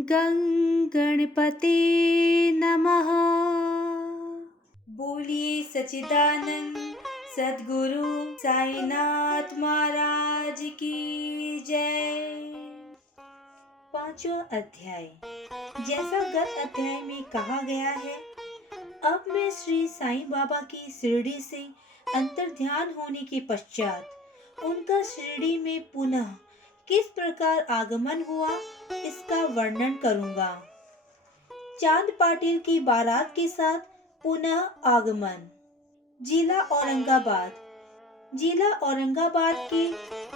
गं गणपते नमः। बोलिए सच्चिदानंद सद्गुरु साईनाथ महाराज की जय। पांचवा अध्याय। जैसा गत अध्याय में कहा गया है, अब मैं श्री साईं बाबा की शिरडी से अंतर्ध्यान होने के पश्चात उनका शिरडी में पुनः किस प्रकार आगमन हुआ इसका वर्णन करूंगा। चांद पाटिल की बारात के साथ पुनः आगमन। जिला औरंगाबाद। जिला औरंगाबाद के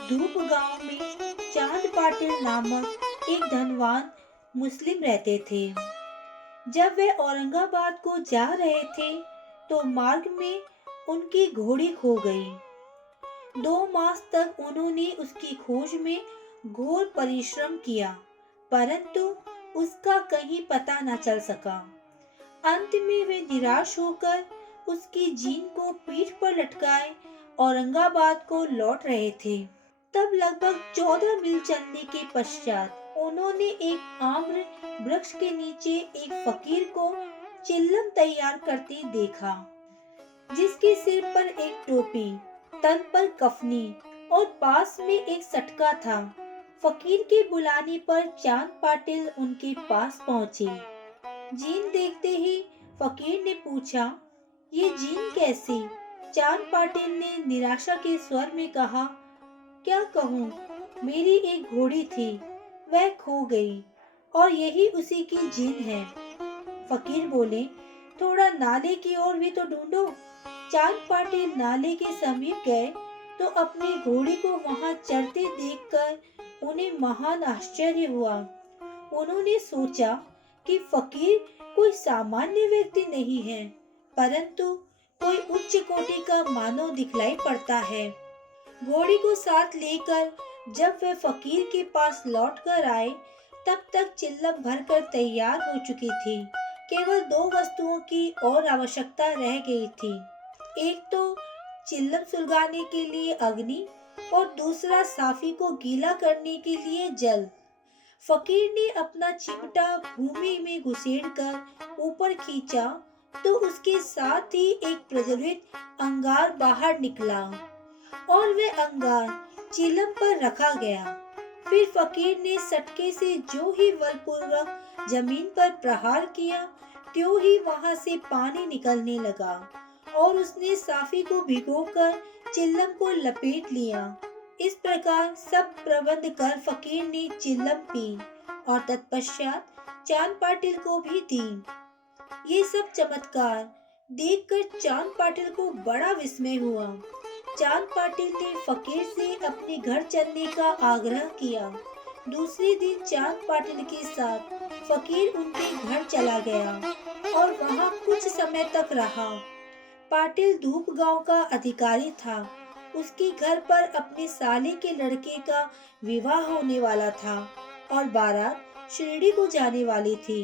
धूप गांव में चांद पाटिल नामक एक धनवान मुस्लिम रहते थे। जब वे औरंगाबाद को जा रहे थे तो मार्ग में उनकी घोड़ी खो गई। 2 मास तक उन्होंने उसकी खोज में घोर परिश्रम किया, परंतु उसका कहीं पता न चल सका। अंत में वे निराश होकर उसकी जीन को पीठ पर लटकाए औरंगाबाद को लौट रहे थे। तब लगभग 14 मील चलने के पश्चात उन्होंने एक आम्र वृक्ष के नीचे एक फकीर को चिल्लम तैयार करते देखा, जिसके सिर पर एक टोपी, तन पर कफनी और पास में एक सटका था। फकीर के बुलाने पर चांद पाटिल उनके पास पहुंचे। जीन देखते ही फकीर ने पूछा, ये जीन कैसी? चांद पाटिल ने निराशा के स्वर में कहा, क्या कहूँ, मेरी एक घोड़ी थी, वह खो गई और यही उसी की जीन है। फकीर बोले, थोड़ा नाले की ओर भी तो ढूंढो। चांद पाटिल नाले के समीप गए तो अपनी घोड़ी को वहां चरते देखकर उन्हें महान आश्चर्य हुआ। उन्होंने सोचा कि फकीर कोई सामान्य व्यक्ति नहीं है, परंतु कोई उच्च कोटि का मानव दिखलाई पड़ता है। घोड़ी को साथ लेकर जब वे फकीर के पास लौटकर आए, तब तक चिल्लम भरकर तैयार हो चुकी थी। केवल 2 वस्तुओं की और आवश्यकता रह गई थी। एक तो चिल्लम सुलगाने के लिए अग्नि और दूसरा साफी को गीला करने के लिए जल। फकीर ने अपना चिमटा भूमि में घुसेड़कर ऊपर खींचा तो उसके साथ ही एक प्रज्वलित अंगार बाहर निकला और वह अंगार चिलम पर रखा गया। फिर फकीर ने सटके से जो ही बलपूर्वक जमीन पर प्रहार किया, त्यों ही वहां से पानी निकलने लगा और उसने साफी को भिगोकर चिल्लम को लपेट लिया। इस प्रकार सब प्रबंध कर फकीर ने चिल्लम पी और तत्पश्चात चांद पाटिल को भी दी। ये सब चमत्कार देखकर चांद पाटिल को बड़ा विस्मय हुआ। चांद पाटिल ने फकीर से अपने घर चलने का आग्रह किया। दूसरे दिन चांद पाटिल के साथ फकीर उनके घर चला गया और वहां कुछ समय तक रहा। पाटिल धूप गांव का अधिकारी था। उसके घर पर अपने साले के लड़के का विवाह होने वाला था और बारात शिरडी को जाने वाली थी।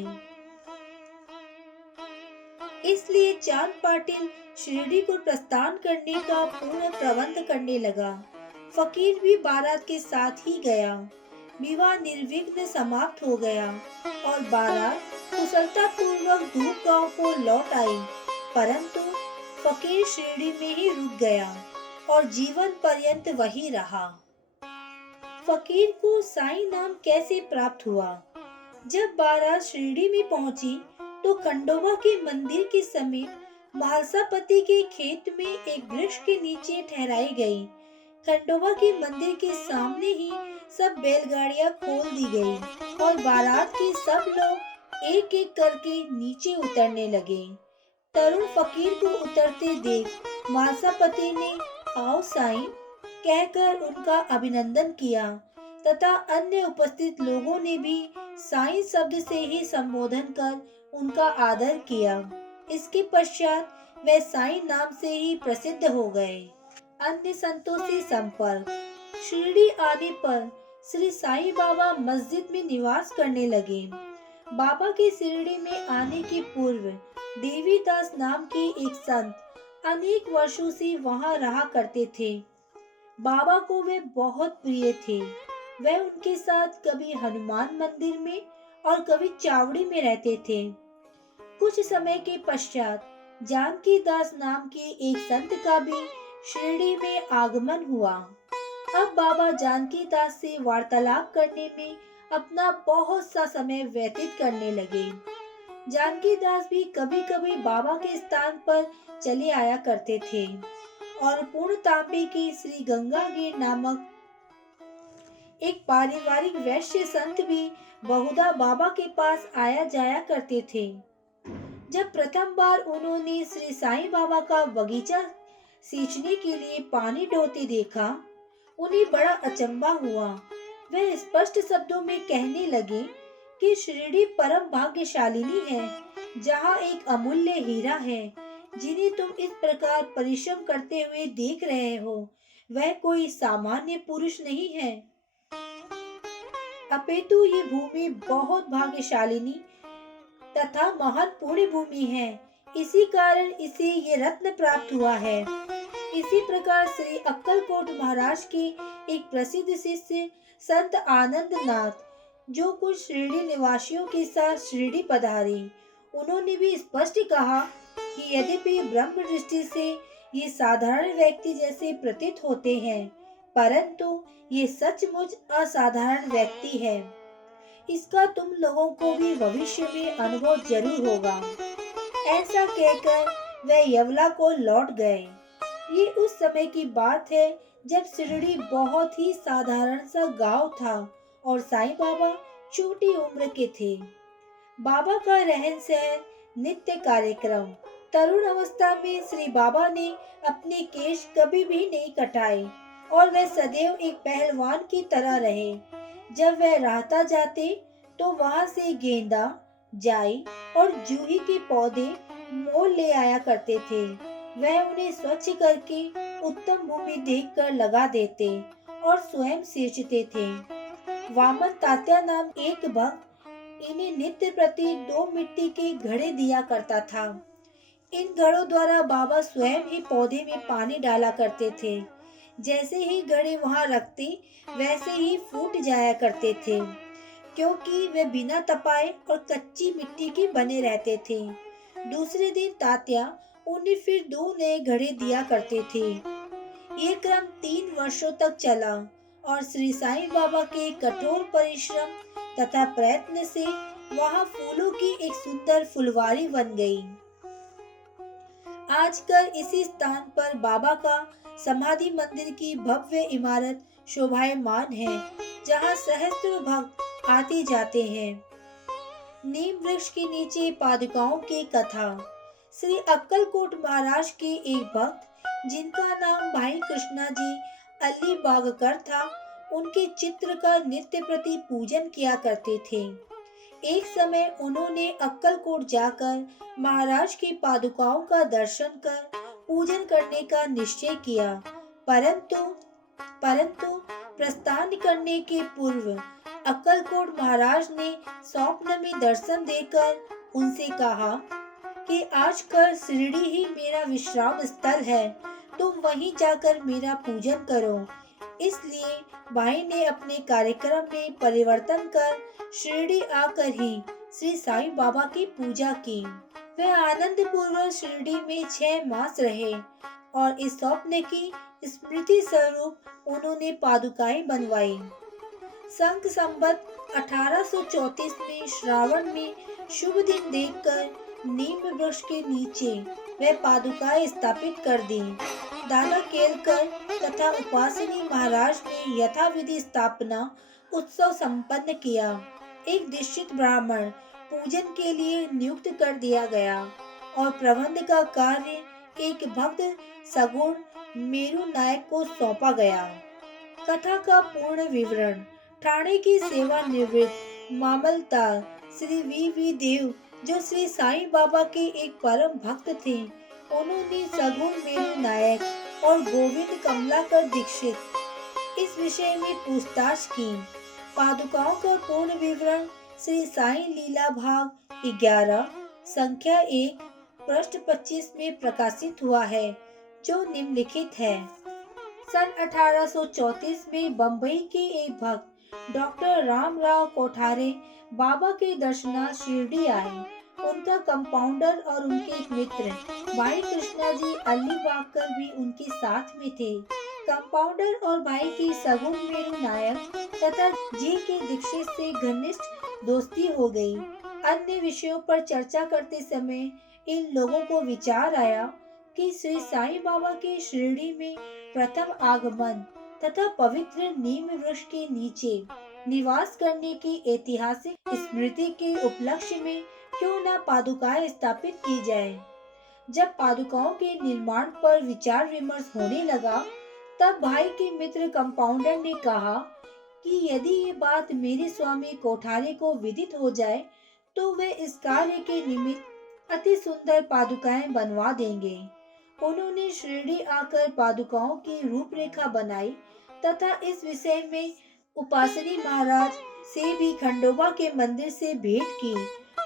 इसलिए चांद पाटिल शिरडी को प्रस्थान करने का पूर्ण प्रबंध करने लगा। फकीर भी बारात के साथ ही गया। विवाह निर्विघ्न समाप्त हो गया और बारात कुशलता पूर्वक धूप गांव को लौट आई, परंतु फकीर शिरडी में ही रुक गया और जीवन पर्यंत वही रहा। फकीर को साईं नाम कैसे प्राप्त हुआ? जब बारात शिरडी में पहुंची तो खंडोबा के मंदिर के समीप महालसापति के खेत में एक वृक्ष के नीचे ठहराई गई। खंडोबा के मंदिर के सामने ही सब बैलगाड़ियां खोल दी गई और बारात के सब लोग एक एक करके नीचे उतरने लगे। तरुण फकीर को उतरते देख महालसापति ने आओ साईं कहकर उनका अभिनंदन किया तथा अन्य उपस्थित लोगों ने भी साईं शब्द से ही संबोधन कर उनका आदर किया। इसके पश्चात वे साईं नाम से ही प्रसिद्ध हो गए। अन्य संतों से संपर्क। शिरडी आने पर श्री साईं बाबा मस्जिद में निवास करने लगे। बाबा के शिरडी में आने के पूर्व देवीदास नाम के एक संत अनेक वर्षों से वहां रहा करते थे। बाबा को वे बहुत प्रिय थे। वह उनके साथ कभी हनुमान मंदिर में और कभी चावड़ी में रहते थे। कुछ समय के पश्चात जानकी दास नाम के एक संत का भी शिरडी में आगमन हुआ। अब बाबा जानकी दास से वार्तालाप करने में अपना बहुत सा समय व्यतीत करने लगे। जानकी दास भी कभी कभी बाबा के स्थान पर चले आया करते थे और पूर्ण तांबे के श्री गंगागीर नामक एक पारिवारिक वैश्य संत भी बहुधा बाबा के पास आया जाया करते थे। जब प्रथम बार उन्होंने श्री साईं बाबा का बगीचा सींचने के लिए पानी ढोते देखा, उन्हें बड़ा अचंभा हुआ। वे स्पष्ट शब्दों में कहने लगे कि शिरडी परम भाग्यशालिनी है, जहाँ एक अमूल्य हीरा है, जिन्हें तुम इस प्रकार परिश्रम करते हुए देख रहे हो, वह कोई सामान्य पुरुष नहीं है, अपितु ये भूमि बहुत भाग्यशालिनी तथा महान पुण्य भूमि है। इसी कारण इसे ये रत्न प्राप्त हुआ है। इसी प्रकार श्री अक्कलकोट महाराज के एक प्रसिद्ध शिष्य संत आनंद नाथ, जो कुछ शिरडी निवासियों के साथ शिरडी पधारे, उन्होंने भी स्पष्ट कहा कि यद्यपि ब्रह्म दृष्टि से ये साधारण व्यक्ति जैसे प्रतीत होते हैं, परंतु ये सचमुच असाधारण व्यक्ति है। इसका तुम लोगों को भी भविष्य में अनुभव जरूर होगा। ऐसा कहकर वे यवला को लौट गए। ये उस समय की बात है जब शिरडी बहुत ही साधारण सा गांव था और साईं बाबा छोटी उम्र के थे। बाबा का रहन सहन, नित्य कार्यक्रम। तरुण अवस्था में श्री बाबा ने अपने केश कभी भी नहीं कटाए और वे सदैव एक पहलवान की तरह रहे। जब वह राहता जाते तो वहां से गेंदा, जाई और जूही के पौधे मोल ले आया करते थे। वह उन्हें स्वच्छ करके उत्तम भूमि देखकर लगा देते और स्वयं सींचते थे। वामन तात्या नाम एक भक्त इन्हें नित्य प्रति 2 मिट्टी के घड़े दिया करता था। इन घड़ों द्वारा बाबा स्वयं ही पौधे में पानी डाला करते थे। जैसे ही घड़े वहां रखते वैसे ही फूट जाया करते थे, क्योंकि वे बिना तपाए और कच्ची मिट्टी के बने रहते थे। दूसरे दिन तात्या उन्हें फिर 2 नए घड़े दिया करते थे। ये क्रम 3 वर्षों तक चला और श्री साईं बाबा के कठोर परिश्रम तथा प्रयत्न से वहां फूलों की एक सुंदर फुलवारी बन गई। आजकल इसी स्थान पर बाबा का समाधि मंदिर की भव्य इमारत शोभायमान है, जहाँ सहस्त्रों भक्त आते जाते हैं। नीम वृक्ष के नीचे पादुकाओं की कथा। श्री अक्कलकोट महाराज के एक भक्त जिनका नाम भाई कृष्णा जी अली बागकर था, उनके चित्र का नित्य प्रति पूजन किया करते थे। एक समय उन्होंने अक्कलकोट जाकर महाराज की पादुकाओं का दर्शन कर पूजन करने का निश्चय किया, परंतु प्रस्थान करने के पूर्व अक्कलकोट महाराज ने स्वप्न में दर्शन देकर उनसे कहा कि आजकल शिरडी ही मेरा विश्राम स्थल है, तुम वहीं जाकर मेरा पूजन करो। इसलिए भाई ने अपने कार्यक्रम में परिवर्तन कर शिरडी आकर ही श्री साईं बाबा की पूजा की। वे आनंद पूर्वक शिरडी में 6 मास रहे और इस स्वप्न की स्मृति स्वरूप उन्होंने पादुकाएं बनवाई। संक संबत 1834 में श्रावण में शुभ दिन देखकर नीम वृक्ष के नीचे वे पादुकाएं स्थापित कर दी। दादा केलकर तथा उपासनी महाराज ने यथाविधि स्थापना उत्सव संपन्न किया। एक निश्चित ब्राह्मण पूजन के लिए नियुक्त कर दिया गया और प्रबंध का कार्य एक भक्त सगुण मेरू नायक को सौंपा गया। कथा का पूर्ण विवरण। ठाणे की सेवानिवृत्त मामलतदार श्री वी देव, जो श्री साईं बाबा के एक परम भक्त थे, उन्होंने सगुण मेरू नायक और गोविंद कमलाकर दीक्षित इस विषय में पूछताछ की। पादुकाओं का पूर्ण विवरण श्री साईं लीला भाग 11 संख्या 1 पृष्ठ 25 में प्रकाशित हुआ है, जो निम्नलिखित है। सन 1834 में बम्बई के एक भक्त डॉक्टर रामराव कोठारे बाबा के दर्शनार्थ शिरडी आए। उनका कंपाउंडर और उनके एक मित्र भाई कृष्णा जी अलीबागकर भी उनके साथ में थे। कंपाउंडर और भाई की सगुन मेरू नायक तथा जी के दीक्षित से घनिष्ठ दोस्ती हो गई। अन्य विषयों पर चर्चा करते समय इन लोगों को विचार आया कि श्री साईं बाबा के शिरडी में प्रथम आगमन तथा पवित्र नीम वृक्ष के नीचे निवास करने की ऐतिहासिक स्मृति के उपलक्ष्य में क्यों न पादुकाएं स्थापित की जाए। जब पादुकाओं के निर्माण पर विचार विमर्श होने लगा, तब भाई के मित्र कंपाउंडर ने कहा कि यदि ये बात मेरे स्वामी कोठारे को विदित हो जाए तो वे इस कार्य के निमित्त अति सुंदर पादुकाएं बनवा देंगे। उन्होंने शिरडी आकर पादुकाओं की रूपरेखा बनाई तथा इस विषय में उपासनी महाराज से भी खंडोबा के मंदिर से भेंट की।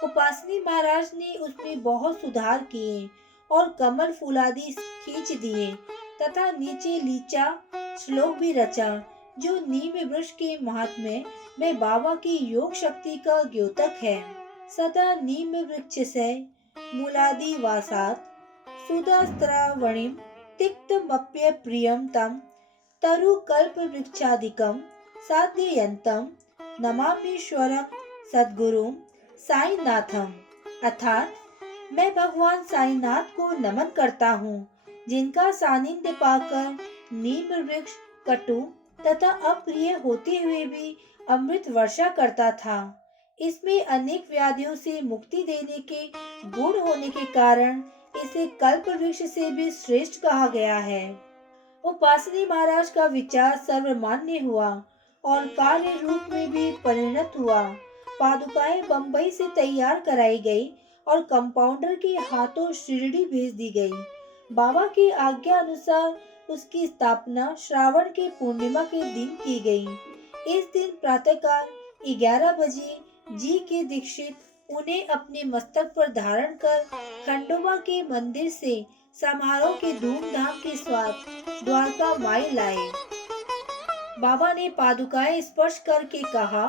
उपासनी महाराज ने उसमें बहुत सुधार किए और कमल फूलादि खींच दिए तथा नीचे लीचा श्लोक भी रचा, जो नीम वृक्ष के महात्म्य में बाबा की योग शक्ति का द्योतक है। सदा नीम वृक्ष से मूलादि वासात सुधास्त्रावणिम तिक्तमप्य प्रियम तम तरु कल्प वृक्षादिकम साध्ययंतम नमामीश्वरम सद्गुरुम साईनाथम। अर्थात मैं भगवान साईनाथ को नमन करता हूँ, जिनका सानिध्य पाकर नीम वृक्ष कटु तथा अप्रिय होते हुए भी अमृत वर्षा करता था। इसमें अनेक व्याधियों से मुक्ति देने के गुण होने के कारण इसे कल्प वृक्ष से भी श्रेष्ठ कहा गया है। उपासनी महाराज का विचार सर्वमान्य हुआ और कार्य रूप में भी परिणत हुआ। पादुकाएं बंबई से तैयार कराई गई और कंपाउंडर के हाथों शिरडी भेज दी गई। बाबा की आज्ञा अनुसार उसकी स्थापना श्रावण के पूर्णिमा के दिन की गई। इस दिन प्रातःकाल 11 बजे जी के दीक्षित उन्हें अपने मस्तक पर धारण कर खंडोबा के मंदिर से समारोह के धूमधाम के साथ द्वारका माई लाए। बाबा ने पादुकाएं स्पर्श करके कहा,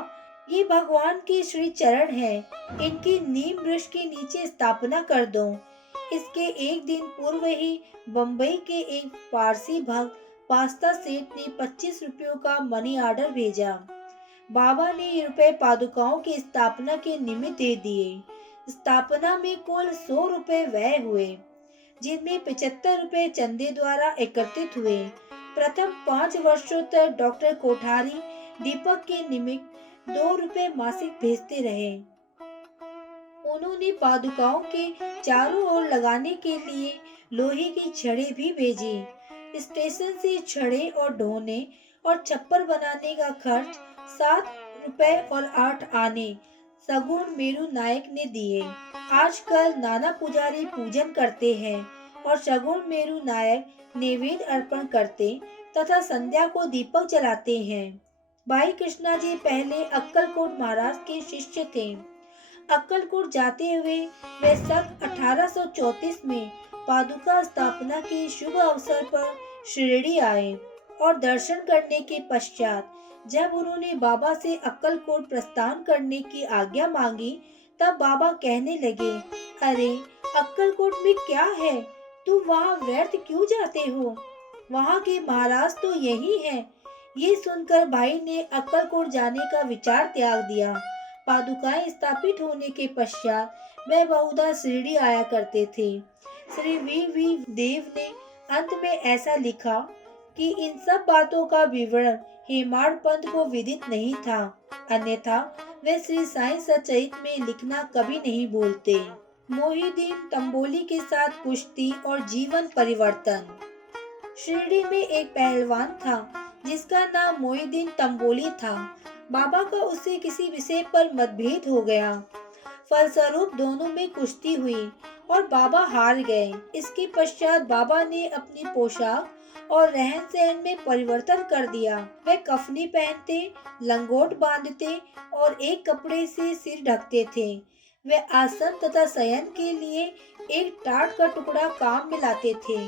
ये भगवान के श्री चरण हैं, इनकी नीम वृक्ष के नीचे स्थापना कर दो। इसके एक दिन पूर्व ही बंबई के एक पारसी भक्त पास्ता सेठ ने 25 रुपयों का मनी ऑर्डर भेजा। बाबा ने ये रुपए पादुकाओं की स्थापना के निमित्त दे दिए। स्थापना में कुल 100 रुपए व्यय हुए, जिनमें 75 रुपए चंदे द्वारा एकत्रित हुए। प्रथम 5 वर्षों तक डॉक्टर कोठारी दीपक के निमित्त 2 रुपए मासिक भेजते रहे। उन्होंने पादुकाओं के चारों ओर लगाने के लिए लोहे की छड़ें भी भेजी। स्टेशन से छड़ें और ढोने और छप्पर बनाने का खर्च 7 रुपए और 8 आने सगुण मेरू नायक ने दिए। आजकल नाना पुजारी पूजन करते हैं और सगुण मेरू नायक नैवेद्य अर्पण करते तथा संध्या को दीपक जलाते हैं। भाई कृष्णा जी पहले अक्कलकोट महाराज के शिष्य थे। अक्कलकोट जाते हुए वे सन 1834 में पादुका स्थापना के शुभ अवसर पर शिरडी आए और दर्शन करने के पश्चात जब उन्होंने बाबा से अक्कलकोट प्रस्थान करने की आज्ञा मांगी, तब बाबा कहने लगे, अरे अक्कलकोट में क्या है, तुम वहाँ व्यर्थ क्यों जाते हो, वहाँ के महाराज तो यही हैं। ये सुनकर भाई ने अक्कलकोट जाने का विचार त्याग दिया। पादुकाएं स्थापित होने के पश्चात वे बहुधा शिरडी आया करते थे। श्री वी देव ने अंत में ऐसा लिखा कि इन सब बातों का विवरण हेमाड़ पंथ को विदित नहीं था, अन्यथा वे श्री साईं सचरित में लिखना कभी नहीं भूलते। मोहिउद्दीन तंबोली के साथ कुश्ती और जीवन परिवर्तन। शिरडी में एक पहलवान था जिसका नाम मोहिउद्दीन तंबोली था। बाबा का उससे किसी विषय पर मतभेद हो गया। फलस्वरूप दोनों में कुश्ती हुई और बाबा हार गए। इसके पश्चात बाबा ने अपनी पोशाक और रहन सहन में परिवर्तन कर दिया। वे कफनी पहनते, लंगोट बांधते और एक कपड़े से सिर ढकते थे। वे आसन तथा शयन के लिए एक टाट का टुकड़ा काम में लाते थे।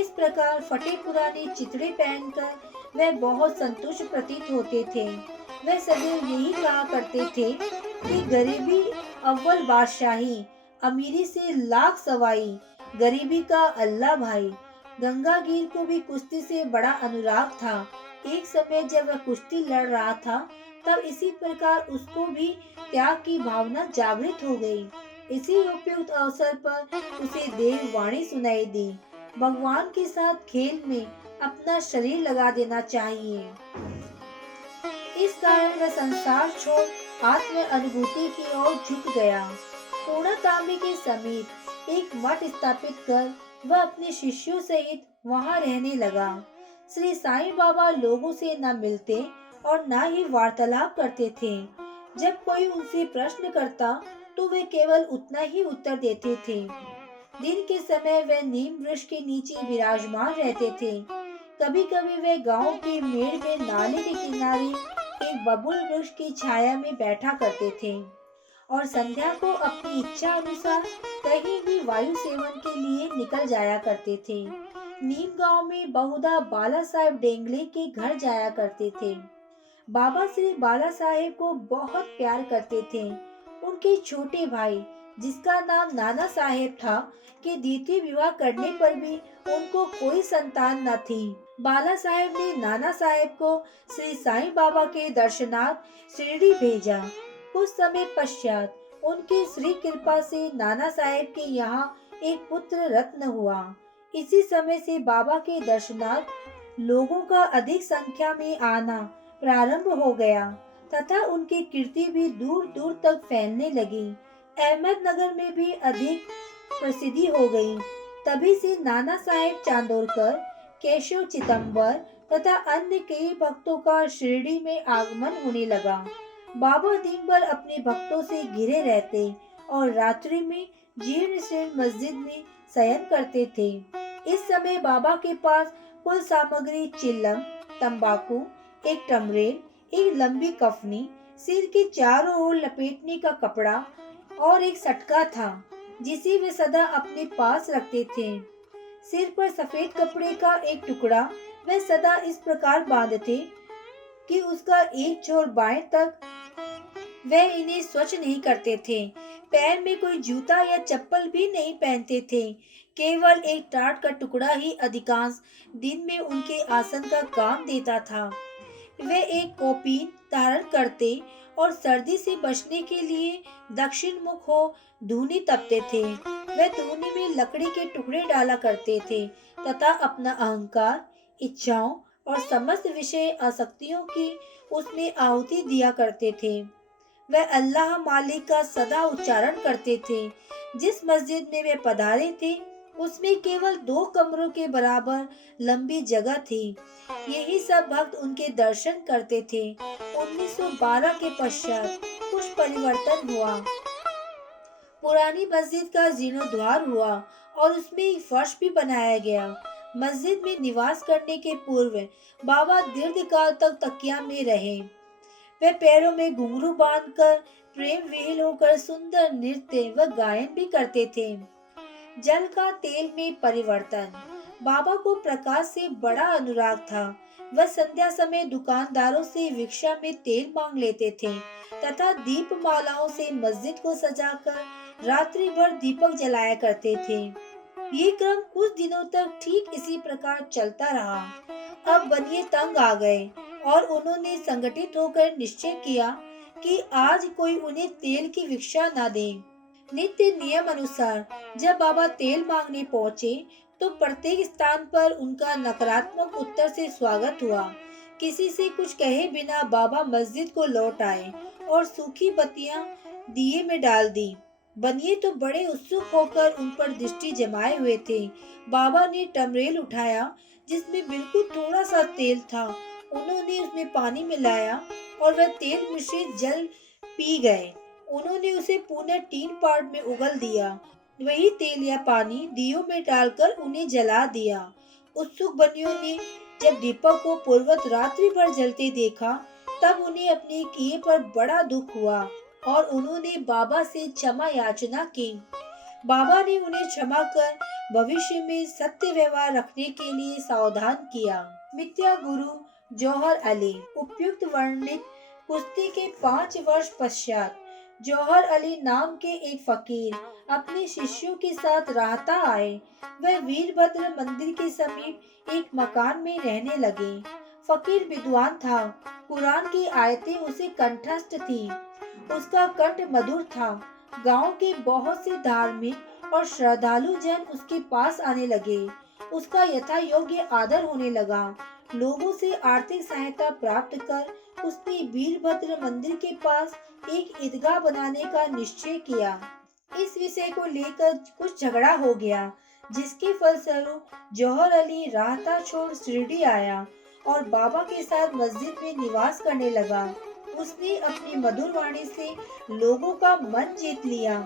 इस प्रकार फटे पुराने चितड़े पहनकर वे बहुत संतुष्ट प्रतीत होते थे। वह सदैव यही कहा करते थे कि गरीबी अव्वल बादशाही, अमीरी से लाख सवाई, गरीबी का अल्लाह भाई। गंगागीर को भी कुश्ती से बड़ा अनुराग था। एक समय जब वह कुश्ती लड़ रहा था, तब इसी प्रकार उसको भी त्याग की भावना जागृत हो गई। इसी उपयुक्त अवसर पर उसे देव वाणी सुनाई दी, भगवान के साथ खेल में अपना शरीर लगा देना चाहिए। इस कारण वह संसार छोड़ आत्म अनुभूति की ओर झुक गया। पूर्ण तांबे के समीप एक मठ स्थापित कर वह अपने शिष्यों सहित वहां रहने लगा। श्री साईं बाबा लोगों से न मिलते और न ही वार्तालाप करते थे। जब कोई उनसे प्रश्न करता तो वे केवल उतना ही उत्तर देते थे। दिन के समय वे नीम वृक्ष के नीचे विराजमान रहते थे। कभी कभी वे गांव के मेड़ में नाले के किनारे एक बबूल वृक्ष की छाया में बैठा करते थे और संध्या को अपनी इच्छा अनुसार कहीं भी वायु सेवन के लिए निकल जाया करते थे। नीम गांव में बहुधा बाला साहेब डेंगले के घर जाया करते थे। बाबा श्री बाला साहेब को बहुत प्यार करते थे। उनके छोटे भाई, जिसका नाम नाना साहेब था, के द्वितीय विवाह करने पर भी उनको कोई संतान न थी। बाला साहेब ने नाना साहेब को श्री साईं बाबा के दर्शनार्थ शिरडी भेजा। कुछ समय पश्चात उनकी श्री कृपा से नाना साहेब के यहाँ एक पुत्र रत्न हुआ। इसी समय से बाबा के दर्शनार्थ लोगों का अधिक संख्या में आना प्रारंभ हो गया तथा उनकी कीर्ति भी दूर दूर तक फैलने लगी। अहमदनगर में भी अधिक प्रसिद्धि हो गई। तभी से नाना साहेब चांदोरकर, केशव चिदंबर तथा अन्य कई भक्तों का शिरडी में आगमन होने लगा। बाबा दिन भर अपने भक्तों से घिरे रहते और रात्रि में जीर्ण शीर्ण मस्जिद में शयन करते थे। इस समय बाबा के पास कुल सामग्री चिल्लम, तंबाकू, एक टमरेल, एक लंबी कफनी, सिर के चारों ओर लपेटने का कपड़ा और एक सटका था, जिसे वे सदा अपने पास रखते थे। सिर पर सफेद कपड़े का एक टुकड़ा वे सदा इस प्रकार बांधते कि उसका एक छोर बाएं तक। वे इन्हें स्वच्छ नहीं करते थे। पैर में कोई जूता या चप्पल भी नहीं पहनते थे। केवल एक टाट का टुकड़ा ही अधिकांश दिन में उनके आसन का काम देता था। वे एक कौपीन धारण करते और सर्दी से बचने के लिए दक्षिण मुख हो धूनी तपते थे। वे धूनी में लकड़ी के टुकड़े डाला करते थे तथा अपना अहंकार, इच्छाओं और समस्त विषय आसक्तियों की उसमें आहुति दिया करते थे। वे अल्लाह मालिक का सदा उच्चारण करते थे। जिस मस्जिद में वे पधारे थे उसमें केवल 2 कमरों के बराबर लंबी जगह थी। यही सब भक्त उनके दर्शन करते थे। 1912 के पश्चात कुछ परिवर्तन हुआ। पुरानी मस्जिद का जीर्णोद्धार हुआ और उसमें एक फर्श भी बनाया गया। मस्जिद में निवास करने के पूर्व बाबा दीर्घ काल तक तकिया में रहे। वे पैरों में घुंघरू बांधकर प्रेम विहीन होकर सुंदर नृत्य व गायन भी करते थे। जल का तेल में परिवर्तन। बाबा को प्रकाश से बड़ा अनुराग था। वह संध्या समय दुकानदारों से भिक्षा में तेल मांग लेते थे तथा दीप मालाओं से मस्जिद को सजाकर रात्रि भर दीपक जलाया करते थे। ये क्रम कुछ दिनों तक ठीक इसी प्रकार चलता रहा। अब बनिए तंग आ गए और उन्होंने संगठित होकर निश्चय किया कि आज कोई उन्हें तेल की भिक्षा न दे। नित्य नियम अनुसार जब बाबा तेल मांगने पहुँचे तो प्रत्येक स्थान पर उनका नकारात्मक उत्तर से स्वागत हुआ। किसी से कुछ कहे बिना बाबा मस्जिद को लौट आए और सूखी बत्तियां दिए में डाल दी। बनिए तो बड़े उत्सुक होकर उन पर दृष्टि जमाए हुए थे। बाबा ने टमरेल उठाया जिसमें बिल्कुल थोड़ा सा तेल था। उन्होंने उसमें पानी मिलाया और वह तेल मिश्रित जल पी गए। उन्होंने उसे पुनः टीन पाट में उगल दिया। वही तेल या पानी दियों में डालकर उन्हें जला दिया। उत्सुक बनियों ने जब दीपक को पूर्वत रात्रि भर जलते देखा तब उन्हें अपने किए पर बड़ा दुख हुआ और उन्होंने बाबा से क्षमा याचना की। बाबा ने उन्हें क्षमा कर भविष्य में सत्य व्यवहार रखने के लिए सावधान किया। मिथ्या गुरु जौहर अली। उपयुक्त वर्णित कुश्ती के 5 वर्ष पश्चात जौहर अली नाम के एक फकीर अपने शिष्यों के साथ राहता आए। वह वीरभद्र मंदिर के समीप एक मकान में रहने लगे। फकीर विद्वान था। कुरान की आयतें उसे कंठस्थ थी। उसका कंठ मधुर था। गांव के बहुत से धार्मिक और श्रद्धालु जन उसके पास आने लगे। उसका यथा योग्य आदर होने लगा। लोगों से आर्थिक सहायता प्राप्त कर उसने वीरभद्र मंदिर के पास एक ईदगाह बनाने का निश्चय किया। इस विषय को लेकर कुछ झगड़ा हो गया, जिसके फलस्वरूप जौहर अली राहता छोड़ शिरडी आया और बाबा के साथ मस्जिद में निवास करने लगा। उसने अपनी मधुर वाणी से लोगों का मन जीत लिया।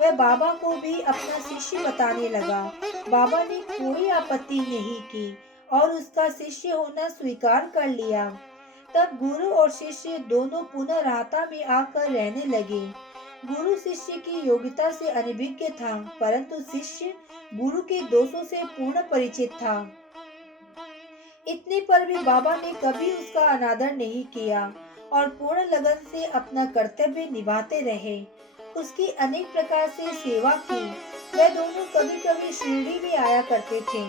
वह बाबा को भी अपना शिष्य बताने लगा। बाबा ने कोई आपत्ति नहीं की और उसका शिष्य होना स्वीकार कर लिया। तब गुरु और शिष्य दोनों पुनः राहता में आकर रहने लगे। गुरु शिष्य की योग्यता से अनभिज्ञ था, परंतु शिष्य गुरु के दोषों से पूर्ण परिचित था। इतने पर भी बाबा ने कभी उसका अनादर नहीं किया और पूर्ण लगन से अपना कर्तव्य निभाते रहे। उसकी अनेक प्रकार से सेवा की। वह दोनों कभी कभी शिरडी भी आया करते थे,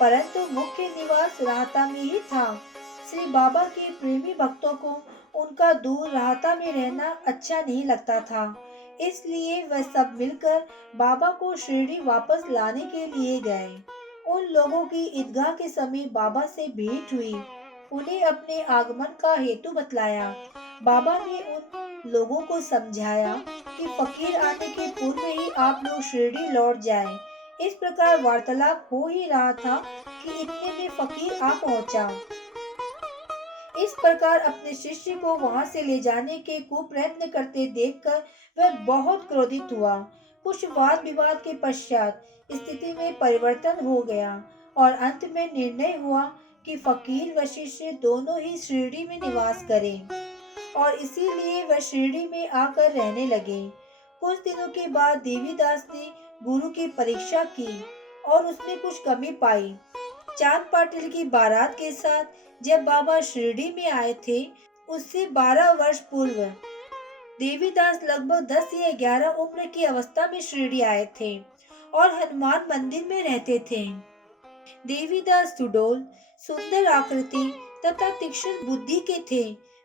परंतु मुख्य निवास राहता में ही था। श्री बाबा के प्रेमी भक्तों को उनका दूर राहता में रहना अच्छा नहीं लगता था। इसलिए वह सब मिलकर बाबा को शिरडी वापस लाने के लिए गए। उन लोगों की ईदगाह के समय बाबा से भेंट हुई। उन्हें अपने आगमन का हेतु बतलाया। बाबा ने उन लोगों को समझाया कि फकीर आने के पूर्व ही आप लोग शिरडी लौट जाएं। इस प्रकार वार्तालाप हो ही रहा था कि इतने में फकीर आ पहुंचा। इस प्रकार अपने शिष्य को वहां से ले जाने के कुप्रयत्न करते देखकर वह बहुत क्रोधित हुआ। कुछ वाद विवाद के पश्चात स्थिति में परिवर्तन हो गया और अंत में निर्णय हुआ कि फकीर व शिष्य दोनों ही शिरडी में निवास करें और इसीलिए वह शिरडी में आकर रहने लगे। कुछ दिनों के बाद देवीदास ने गुरु की परीक्षा की और उसमें कुछ कमी पाई। चांद पाटिल की बारात के साथ जब बाबा शिरडी में आए थे, उससे 12 वर्ष पूर्व देवीदास लगभग 10 या 11 उम्र की अवस्था में शिरडी आए थे और हनुमान मंदिर में रहते थे। देवीदास सुडौल, सुंदर आकृति तथा तीक्ष्ण बुद्धि के थे।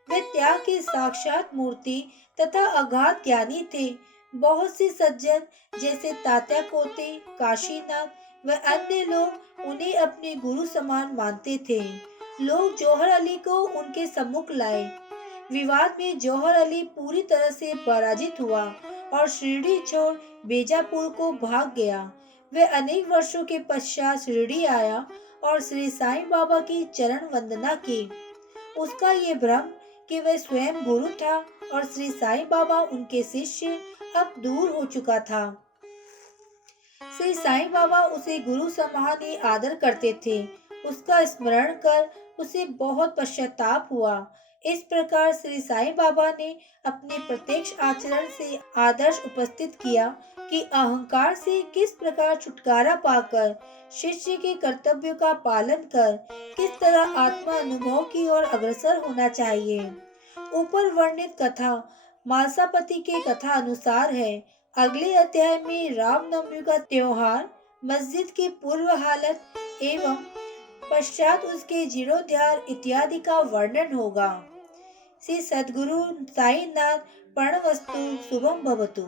वे त्याग की साक्षात मूर्ति तथा अगाध ज्ञानी थे। बहुत से सज्जन जैसे तात्या कोते, काशीनाथ व अन्य लोग उन्हें अपने गुरु समान मानते थे। लोग जौहर अली को उनके सम्मुख लाए। विवाद में जौहर अली पूरी तरह से पराजित हुआ और शिरडी छोड़ बीजापुर को भाग गया। वह अनेक वर्षों के पश्चात शिरडी आया और श्री साईं बाबा की चरण वंदना की। उसका ये भ्रम कि वह स्वयं गुरु था और श्री साईं बाबा उनके शिष्य अब दूर हो चुका था। श्री साईं बाबा उसे गुरु समान ही आदर करते थे। उसका स्मरण कर उसे बहुत पश्चाताप हुआ। इस प्रकार श्री साईं बाबा ने अपने प्रत्यक्ष आचरण से आदर्श उपस्थित किया कि अहंकार से किस प्रकार छुटकारा पाकर शिष्य के कर्तव्यों का पालन कर किस तरह आत्मा अनुभव की ओर अग्रसर होना चाहिए। ऊपर वर्णित कथा मालसापति के कथा अनुसार है। अगले अध्याय में रामनवमी का त्योहार, मस्जिद की पूर्व हालत एवं पश्चात उसके जीर्णोद्धार इत्यादि का वर्णन होगा। श्री सद्गुरु साईनाथ प्रणवस्तु। शुभम भवतु।